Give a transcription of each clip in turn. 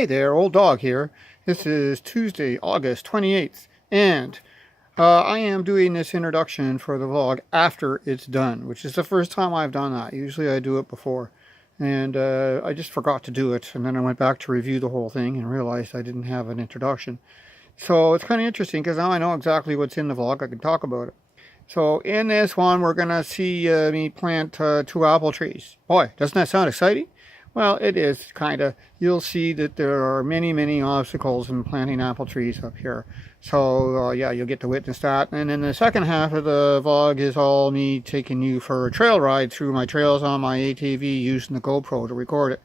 Hey there, old dog here. This is Tuesday, August 28th, and I am doing this introduction for the vlog after it's done, which is the first time I've done that. Usually I do it before, and I just forgot to do it, and then I went back to review the whole thing and realized I didn't have an introduction. So it's kind of interesting because now I know exactly what's in the vlog. I can talk about it. So in this one, we're going to see me plant 2 apple trees. Boy, doesn't that sound exciting? Well, it is, kind of. You'll see that there are many, many obstacles in planting apple trees up here. So, yeah, you'll get to witness that. And then the second half of the vlog is all me taking you for a trail ride through my trails on my ATV using the GoPro to record it.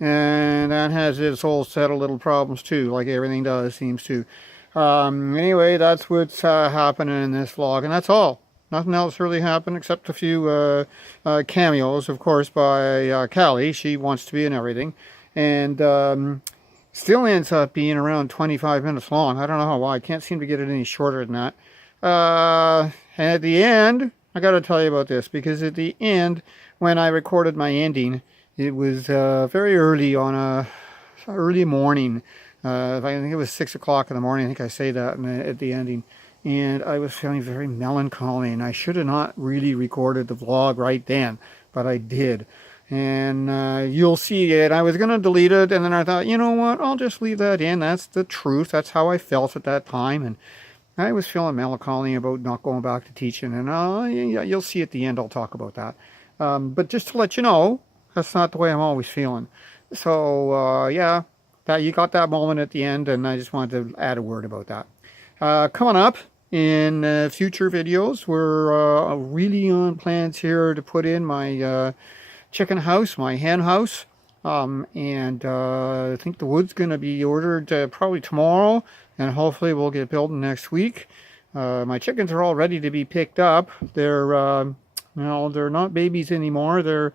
And that has its whole set of little problems too, like everything does, seems to. Anyway, that's what's happening in this vlog, and that's all. Nothing else really happened except a few cameos, of course, by Callie. She wants to be in everything. And still ends up being around 25 minutes long. I don't know why. I can't seem to get it any shorter than that. And at the end, I got to tell you about this, because at the end, when I recorded my ending, it was very early on a early morning. I think it was 6 o'clock in the morning. I think I say that at the ending. And I was feeling very melancholy, and I should have not really recorded the vlog right then, but I did. And you'll see it. I was going to delete it, and then I thought, you know what, I'll just leave that in. That's the truth. That's how I felt at that time. And I was feeling melancholy about not going back to teaching. And yeah, you'll see at the end, I'll talk about that. But just to let you know, that's not the way I'm always feeling. So, yeah, that you got that moment at the end, and I just wanted to add a word about that. Coming up in future videos, we're really on plans here to put in my chicken house, my hen house. And I think the wood's going to be ordered probably tomorrow, and hopefully we'll get building next week. My chickens are all ready to be picked up. They're, they're not babies anymore. They're,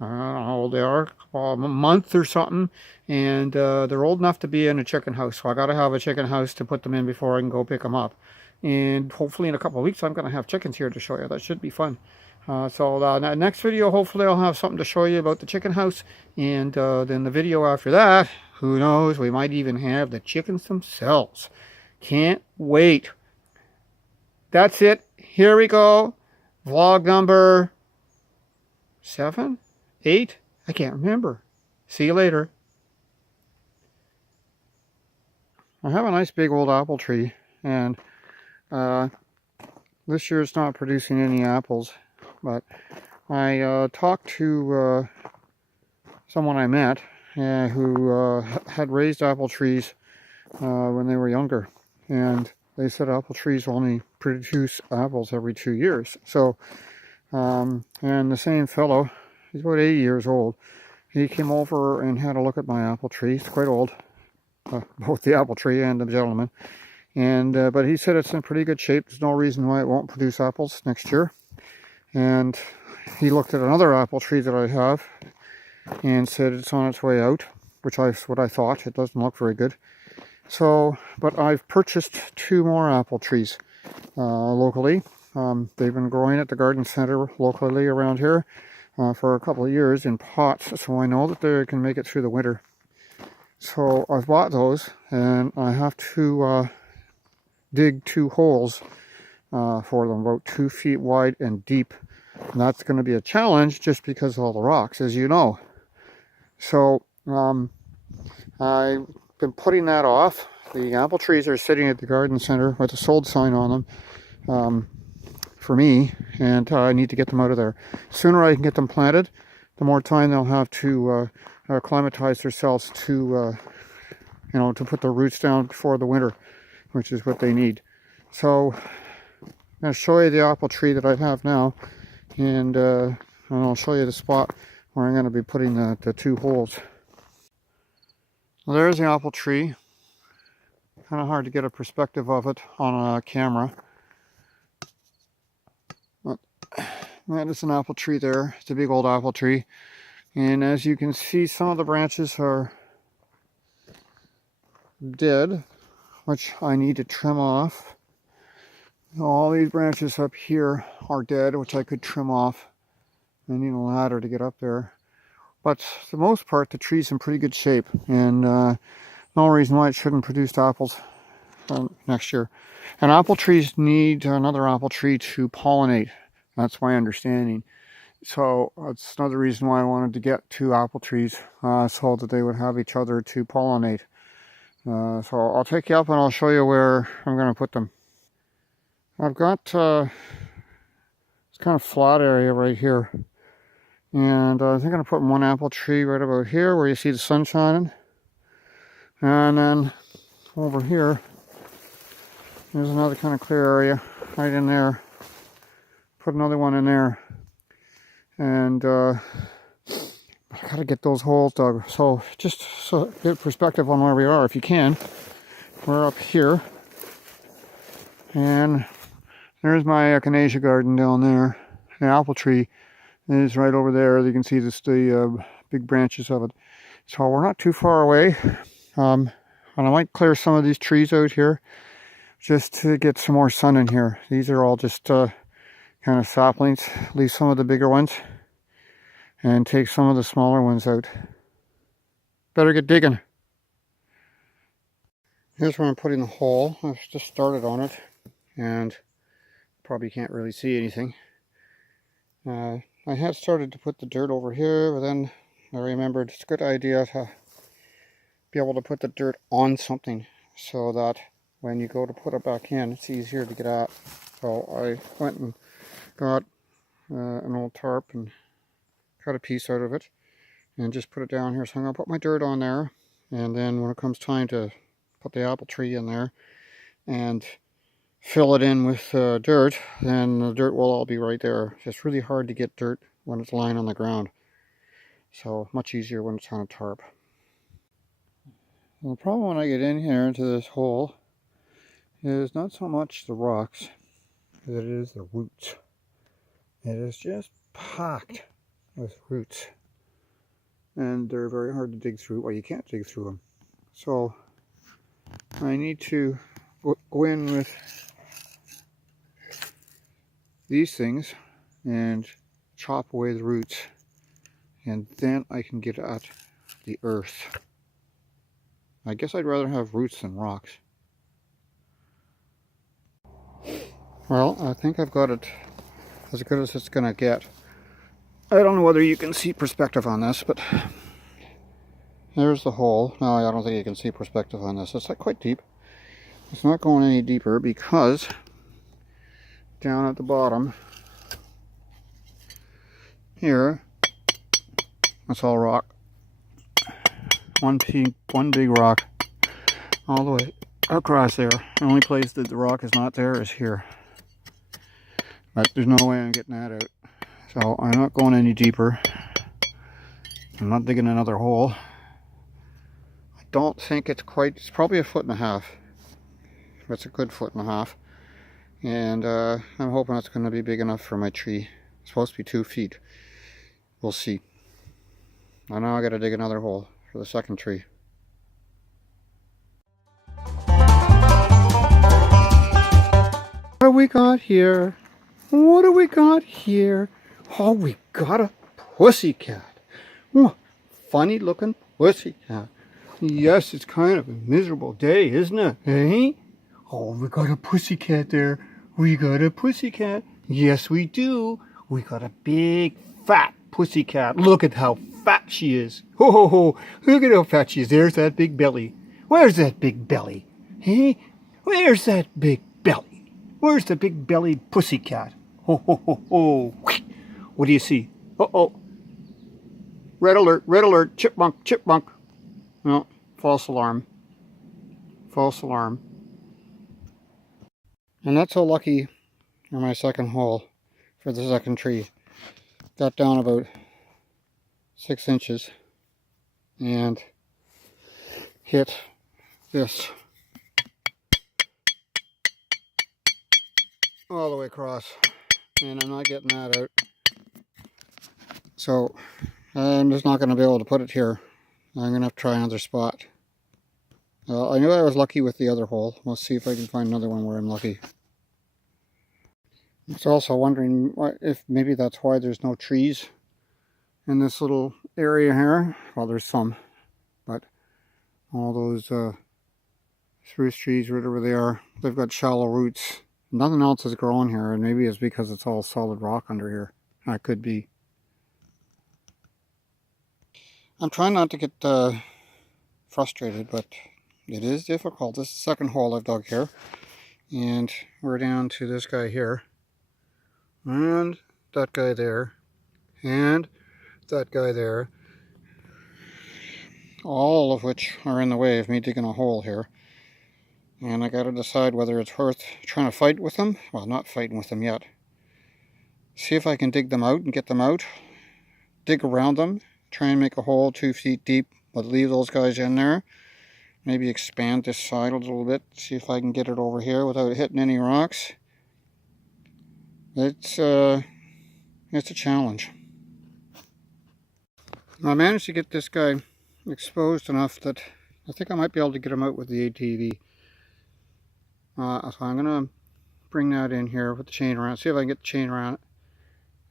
I don't know how old they are, a month or something. And they're old enough to be in a chicken house. So I got to have a chicken house to put them in before I can go pick them up. And hopefully in a couple of weeks, I'm going to have chickens here to show you. That should be fun. So next video, hopefully I'll have something to show you about the chicken house. And then the video after that, who knows, we might even have the chickens themselves. Can't wait. That's it. Here we go. Vlog number 7, 8? I can't remember. See you later. I have a nice big old apple tree, and this year it's not producing any apples, but I talked to someone I met who had raised apple trees when they were younger, and they said apple trees only produce apples every 2 years. So, and the same fellow, he's about 80 years old, he came over and had a look at my apple tree. It's quite old. Both the apple tree and the gentleman, and but he said it's in pretty good shape. There's no reason why it won't produce apples next year. And he looked at another apple tree that I have and said it's on its way out, which is what I thought. It doesn't look very good. So, but I've purchased 2 more apple trees locally. They've been growing at the garden center locally around here for a couple of years in pots, so I know that they can make it through the winter. So I've bought those, and I have to dig 2 holes for them, about 2 feet wide and deep. And that's going to be a challenge just because of all the rocks, as you know. So I've been putting that off. The apple trees are sitting at the garden center with a sold sign on them for me, and I need to get them out of there. The sooner I can get them planted, the more time they'll have to acclimatize themselves to, to put their roots down before the winter, which is what they need. So I'm going to show you the apple tree that I have now, and I'll show you the spot where I'm going to be putting the 2 holes. Well, there's the apple tree. Kind of hard to get a perspective of it on a camera. But that is an apple tree there. It's a big old apple tree. And as you can see, some of the branches are dead, which I need to trim off. All these branches up here are dead, which I could trim off. I need a ladder to get up there. But for the most part, the tree's in pretty good shape, and no reason why it shouldn't produce apples next year. And apple trees need another apple tree to pollinate. That's my understanding. So that's another reason why I wanted to get 2 apple trees, so that they would have each other to pollinate. So I'll take you up and I'll show you where I'm going to put them. I've got this kind of flat area right here. And I think I'm going to put 1 apple tree right about here where you see the sun shining. And then over here, there's another kind of clear area right in there. Put another one in there. And I gotta get those holes dug. So just so get perspective on where we are, if you can. We're up here. And there's my echinacea garden down there. The apple tree is right over there. You can see the big branches of it. So we're not too far away. And I might clear some of these trees out here just to get some more sun in here. These are all just kind of saplings. Leave some of the bigger ones and take some of the smaller ones out. Better get digging. Here's where I'm putting the hole. I've just started on it and probably can't really see anything. I had started to put the dirt over here, but then I remembered it's a good idea to be able to put the dirt on something so that when you go to put it back in, it's easier to get at. So I went and got an old tarp and cut a piece out of it and just put it down here. So I'm going to put my dirt on there, and then when it comes time to put the apple tree in there and fill it in with dirt, then the dirt will all be right there. It's really hard to get dirt when it's lying on the ground, so much easier when it's on a tarp. The problem when I get in here into this hole is not so much the rocks as it is the roots. It is just packed with roots, and they're very hard to dig through. Well, you can't dig through them. So I need to go in with these things and chop away the roots, and then I can get at the earth. I guess I'd rather have roots than rocks. Well, I think I've got it as good as it's gonna get. I don't know whether you can see perspective on this, but there's the hole. No, I don't think you can see perspective on this. It's like quite deep. It's not going any deeper because down at the bottom here, that's all rock. One big rock all the way across there. The only place that the rock is not there is here. But there's no way I'm getting that out. So I'm not going any deeper. I'm not digging another hole. I don't think it's probably 1.5 feet. It's a good 1.5 feet. And I'm hoping it's going to be big enough for my tree. It's supposed to be 2 feet. We'll see. I know I got to dig another hole for the second tree. What do we got here? What do we got here? Oh, we got a pussycat. Oh, funny looking pussycat. Yes, it's kind of a miserable day, isn't it? Eh? Oh, we got a pussycat there. We got a pussycat. Yes, we do. We got a big, fat pussycat. Look at how fat she is. Ho, ho, ho. Look at how fat she is. There's that big belly. Where's that big belly? Eh? Where's that big belly? Where's the big bellied pussycat? Ho, ho, ho, ho. What do you see? Uh-oh. Red alert, chipmunk, chipmunk. No, false alarm. False alarm. I'm not so lucky on my second hole for the second tree. Got down about 6 inches and hit this all the way across, and I'm not getting that out. So I'm just not going to be able to put it here. I'm going to have to try another spot. I knew I was lucky with the other hole. We'll see if I can find another one where I'm lucky. I was also wondering if maybe that's why there's no trees in this little area here. Well, there's some, but all those spruce trees, whatever they are, they've got shallow roots. Nothing else is growing here, and maybe it's because it's all solid rock under here. That could be. I'm trying not to get frustrated, but it is difficult. This is the second hole I've dug here, and we're down to this guy here, and that guy there, and that guy there, all of which are in the way of me digging a hole here. And I got to decide whether it's worth trying to fight with them. Well, not fighting with them yet. See if I can dig them out and get them out. Dig around them. Try and make a hole 2 feet deep, but leave those guys in there. Maybe expand this side a little bit. See if I can get it over here without hitting any rocks. It's a challenge. I managed to get this guy exposed enough that I think I might be able to get him out with the ATV. So I'm going to bring that in here with the chain around, see if I can get the chain around it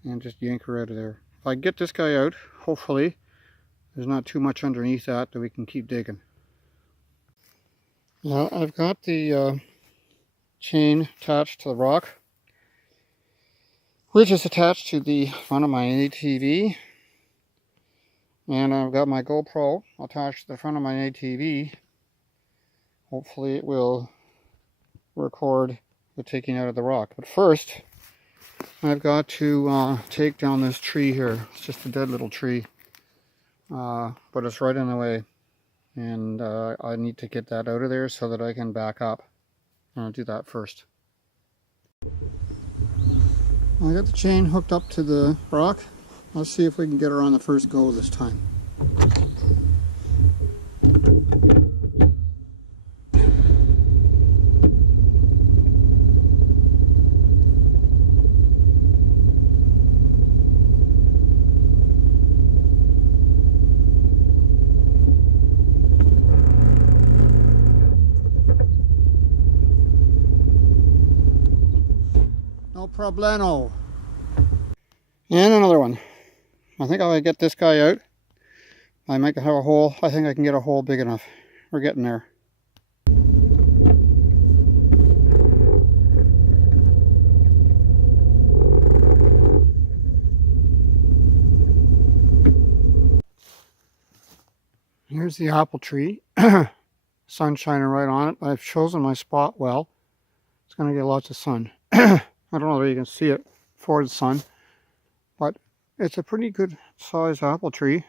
and just yank her out of there. If I get this guy out, hopefully there's not too much underneath that we can keep digging. Now I've got the chain attached to the rock, which is attached to the front of my ATV, and I've got my GoPro attached to the front of my ATV. Hopefully it will record the taking out of the rock. But first, I've got to take down this tree here. It's just a dead little tree, but it's right in the way, and I need to get that out of there so that I can back up. I'll do that first. I got the chain hooked up to the rock. Let's see if we can get her on the first go this time. No problemo. And another one. I think I'll get this guy out. I might have a hole. I think I can get a hole big enough. We're getting there. Here's the apple tree. Sun shining right on it. I've chosen my spot well. It's going to get lots of sun. I don't know if you can see it for the sun, but it's a pretty good sized apple tree.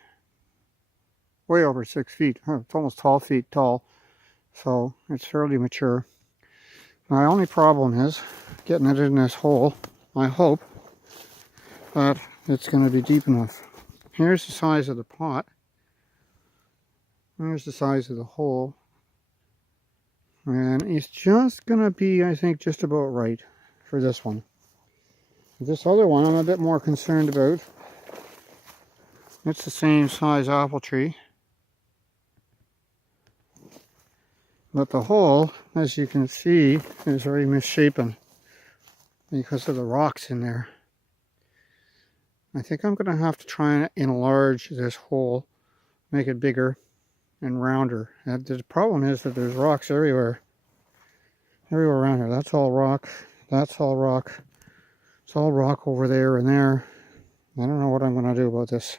Way over 6 feet. It's almost 12 feet tall, so it's fairly mature. My only problem is getting it in this hole. I hope that it's going to be deep enough. Here's the size of the pot. Here's the size of the hole. And it's just going to be, I think, just about right for this one. This other one I'm a bit more concerned about. It's the same size apple tree. But the hole, as you can see, is very misshapen because of the rocks in there. I think I'm going to have to try and enlarge this hole, make it bigger and rounder. And the problem is that there's rocks everywhere. Everywhere around here. That's all rock. That's all rock. It's all rock over there and there. I don't know what I'm going to do about this.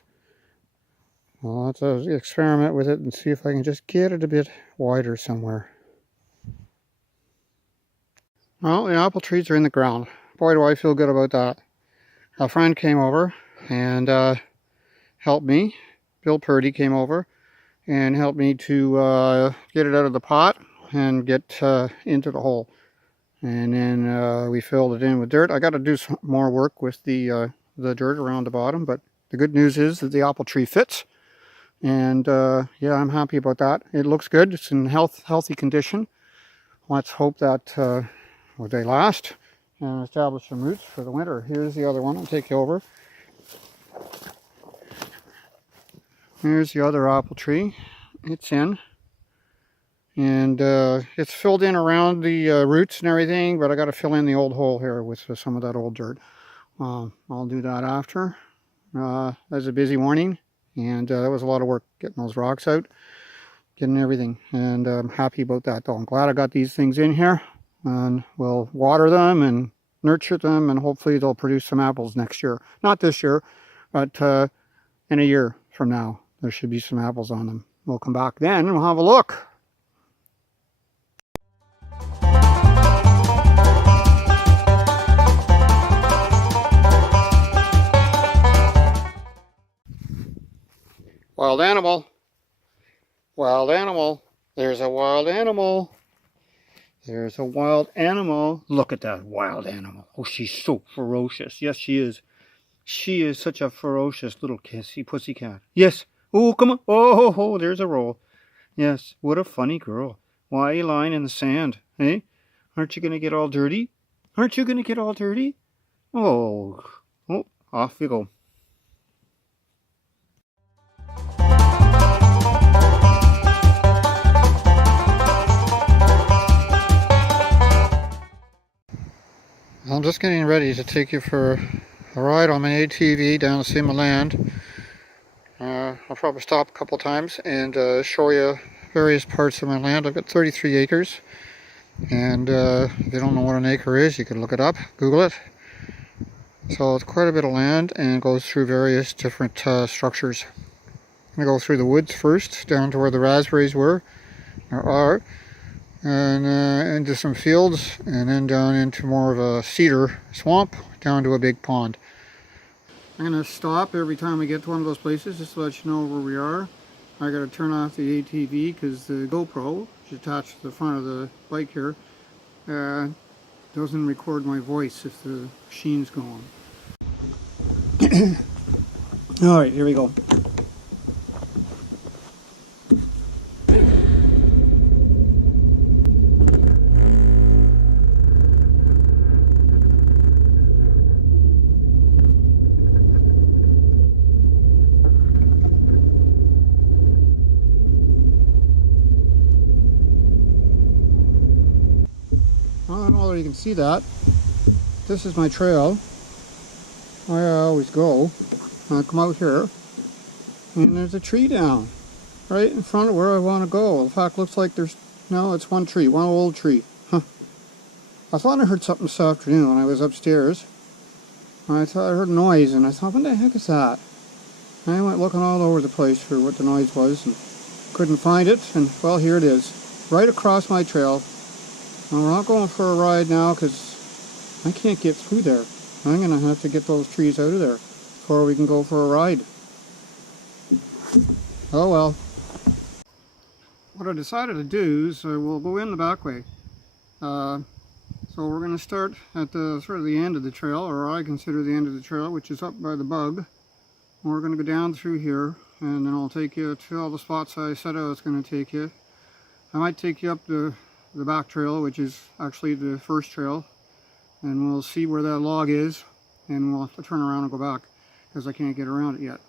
I'll have to experiment with it and see if I can just get it a bit wider somewhere. Well, the apple trees are in the ground. Boy, do I feel good about that. A friend came over and helped me. Bill Purdy came over and helped me to get it out of the pot and get into the hole. And then we filled it in with dirt. I got to do some more work with the dirt around the bottom, but the good news is that the apple tree fits. And yeah, I'm happy about that. It looks good. It's in healthy condition. Let's hope that they last and establish some roots for the winter. Here's the other one. I'll take you over. Here's the other apple tree. It's in. And it's filled in around the roots and everything, but I got to fill in the old hole here with some of that old dirt. I'll do that after. That was a busy morning, and that was a lot of work getting those rocks out, getting everything, and I'm happy about that though. I'm glad I got these things in here, and we'll water them and nurture them, and hopefully they'll produce some apples next year. Not this year, but in a year from now there should be some apples on them. We'll come back then and we'll have a look. Wild animal. Wild animal. There's a wild animal. There's a wild animal. Look at that wild animal. Oh, she's so ferocious. Yes, she is. She is such a ferocious little kissy pussycat. Yes. Oh, come on. Oh, there's a roll. Yes. What a funny girl. Why are you lying in the sand? Eh? Aren't you going to get all dirty? Aren't you going to get all dirty? Oh, off you go. I'm just getting ready to take you for a ride on my ATV down to see my land. I'll probably stop a couple times and show you various parts of my land. I've got 33 acres, and if you don't know what an acre is, you can look it up, Google it. So it's quite a bit of land, and goes through various different structures. I'm going to go through the woods first, down to where the raspberries are, and into some fields, and then down into more of a cedar swamp, down to a big pond. I'm going to stop every time we get to one of those places just to let you know where we are. I got to turn off the ATV because the GoPro, which is attached to the front of the bike here, doesn't record my voice if the machine's going. Alright, here we go. Well, I don't know whether you can see that. This is my trail. I always go. I come out here, and there's a tree down right in front of where I want to go. In fact, looks like there's, no, it's one tree, one old tree. Huh. I thought I heard something this afternoon when I was upstairs. I thought I heard a noise, and I thought, what the heck is that? And I went looking all over the place for what the noise was, and couldn't find it, and well, here it is, right across my trail. And we're not going for a ride now because I can't get through there. I'm going to have to get those trees out of there before we can go for a ride. Oh well. What I decided to do is we'll go in the back way. So we're going to start at the sort of the end of the trail, or I consider the end of the trail, which is up by the bug. And we're going to go down through here, and then I'll take you to all the spots I said I was going to take you. I might take you up the back trail, which is actually the first trail, and we'll see where that log is, and we'll have to turn around and go back because I can't get around it yet.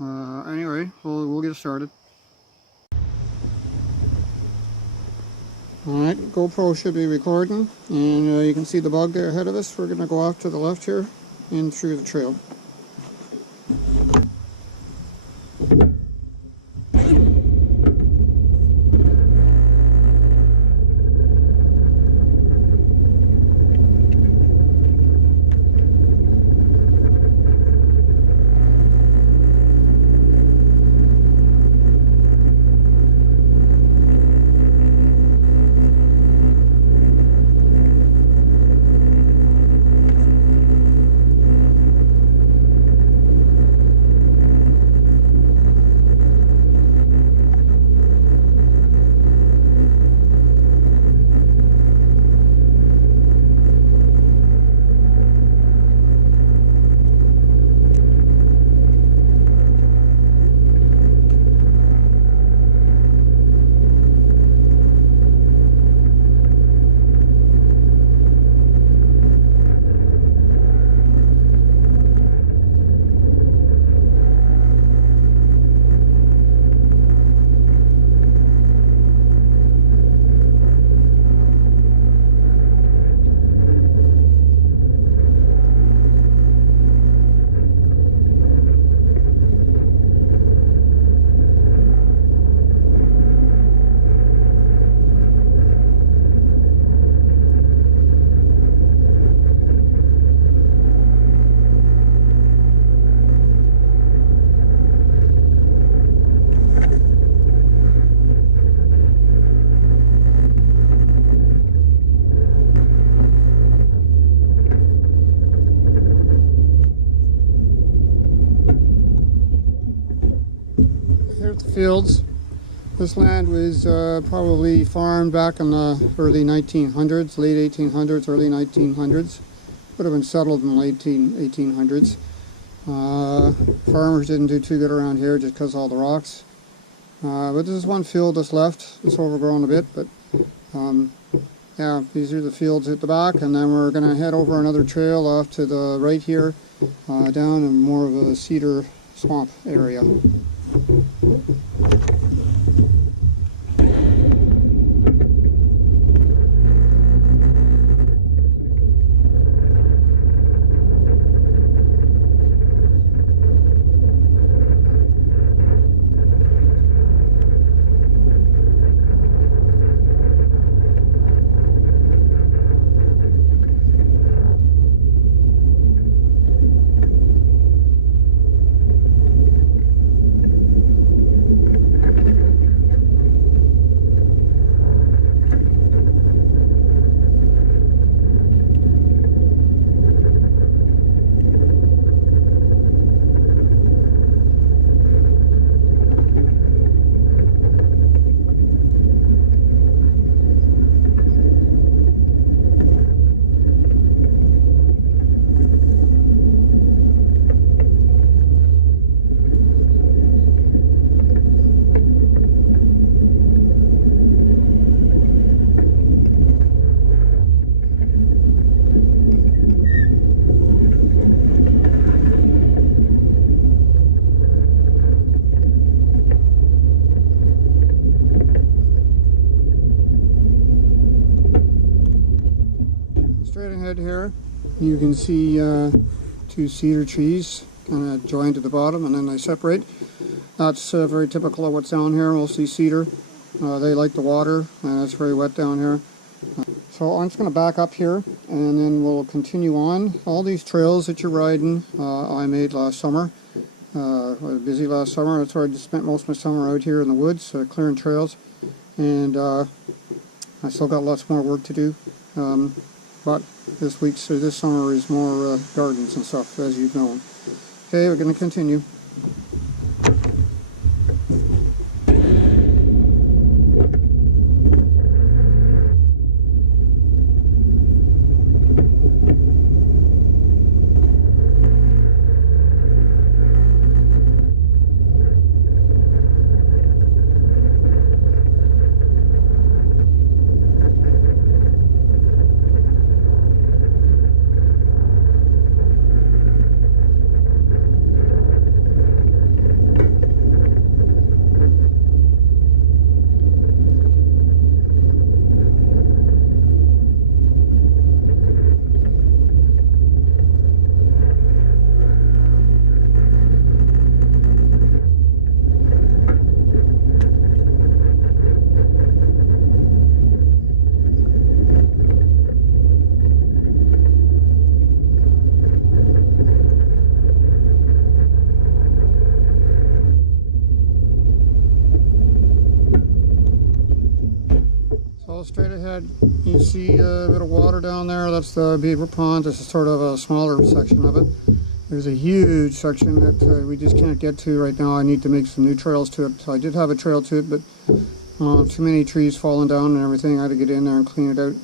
Anyway, we'll get started. Alright, GoPro should be recording, and you can see the bug there ahead of us. We're going to go off to the left here and through the trail. fields. This land was probably farmed back in the early 1900s, late 1800s, early 1900s. Would have been settled in the late 1800s. Farmers didn't do too good around here just because of all the rocks. But this is one field that's left. It's overgrown a bit, but yeah, these are the fields at the back, and then we're going to head over another trail off to the right here, down in more of a cedar swamp area. Straight ahead here, you can see two cedar trees kind of joined at the bottom and then they separate. That's very typical of what's down here, mostly cedar. They like the water and it's very wet down here. So I'm just going to back up here and then we'll continue on. All these trails that you're riding I made last summer. I was busy last summer. That's where I just spent most of my summer out here in the woods clearing trails. And I still got lots more work to do. But this summer is more gardens and stuff, as you've known. Okay, we're going to continue. Straight ahead, you see a bit of water down there. That's the beaver pond. This is sort of a smaller section of it. There's a huge section that we just can't get to right now. I need to make some new trails to it. I did have a trail to it, but too many trees falling down and everything. I had to get in there and clean it out.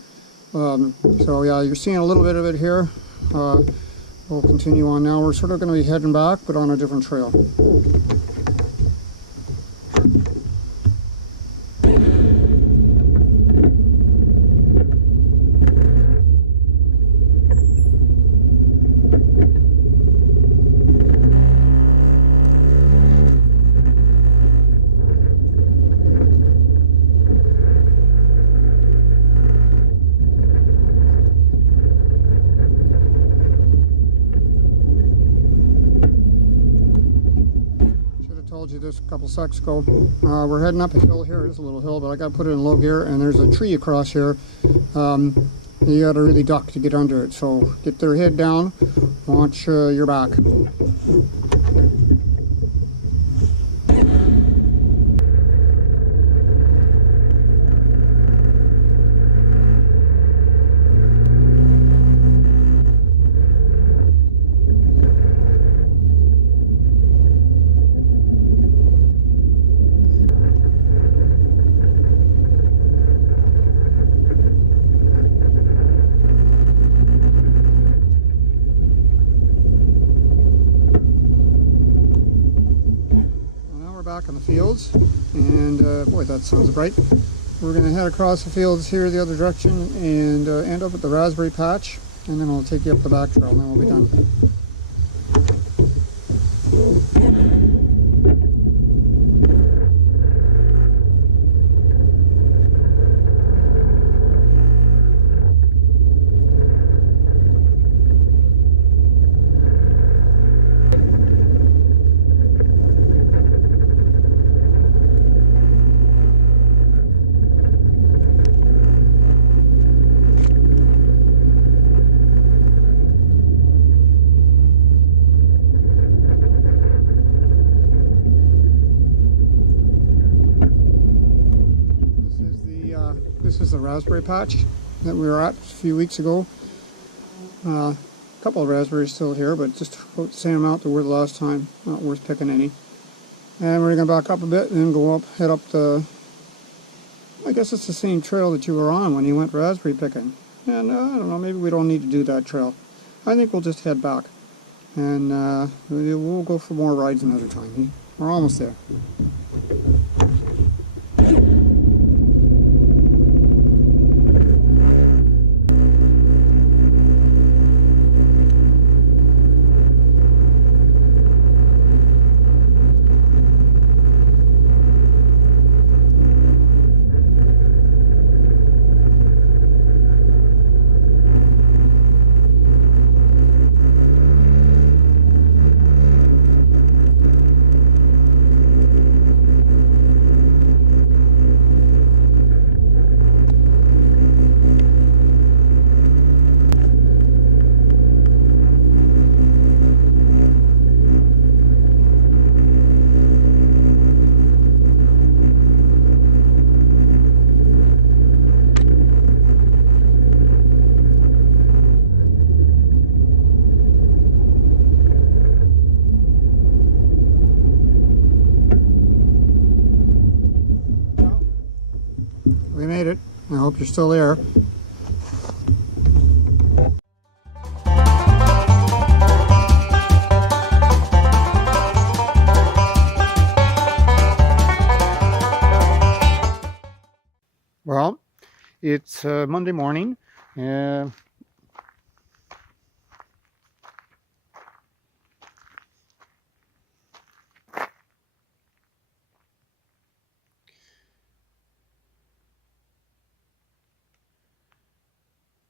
So yeah, you're seeing a little bit of it here. We'll continue on now. We're sort of going to be heading back, but on a different trail. Told you this a couple seconds ago. We're heading up a hill here. It's a little hill, but I got to put it in low gear, and there's a tree across here. You got to really duck to get under it. So get their head down, watch your back. fields, and boy, that sounds bright. We're going to head across the fields here the other direction and end up at the raspberry patch, and then I'll take you up the back trail, and then we'll be done. This is the raspberry patch that we were at a few weeks ago. A couple of raspberries still here, but just about the same amount that were the last time. Not worth picking any. And we're going to back up a bit and then go up, head up the, I guess it's the same trail that you were on when you went raspberry picking. And I don't know, maybe we don't need to do that trail. I think we'll just head back. And we'll go for more rides another time. We're almost there. We made it. I hope you're still there. Well, it's Monday morning.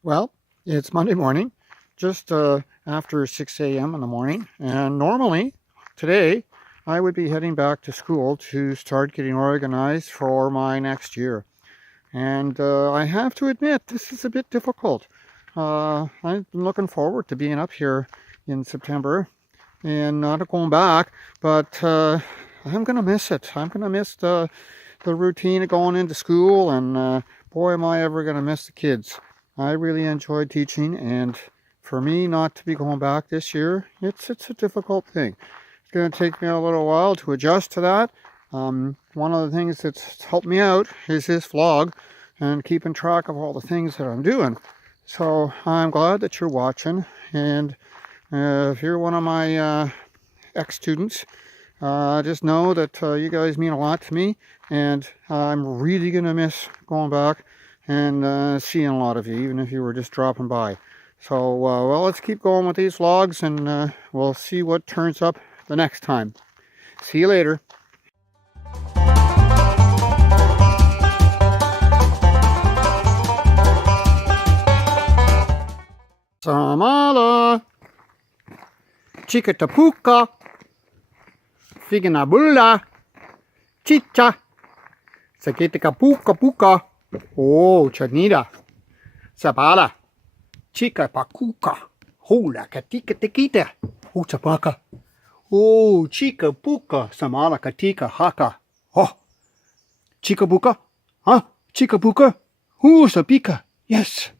Well, it's Monday morning, just after 6 a.m. in the morning, and normally today I would be heading back to school to start getting organized for my next year. And I have to admit, this is a bit difficult. I've been looking forward to being up here in September and not going back, but I'm going to miss it. I'm going to miss the routine of going into school, and boy, am I ever going to miss the kids. I really enjoyed teaching, and for me not to be going back this year, it's a difficult thing. It's going to take me a little while to adjust to that. One of the things that's helped me out is this vlog and keeping track of all the things that I'm doing. So I'm glad that you're watching, and if you're one of my ex-students, just know that you guys mean a lot to me, and I'm really going to miss going back and seeing a lot of you, even if you were just dropping by. So, well, let's keep going with these vlogs, and we'll see what turns up the next time. See you later. Samala, Chikatapuka, Figanabulla, Chicha, Sakitaka Puka Puka. Oh, Chanita, Sabala, Chica Pacuca, Hola Katika Tikita, Uchapaka. Oh, Chica Puka, Samala Katika Haka. Oh, Chica Puka, huh? Chica Puka, who's a pika? Yes.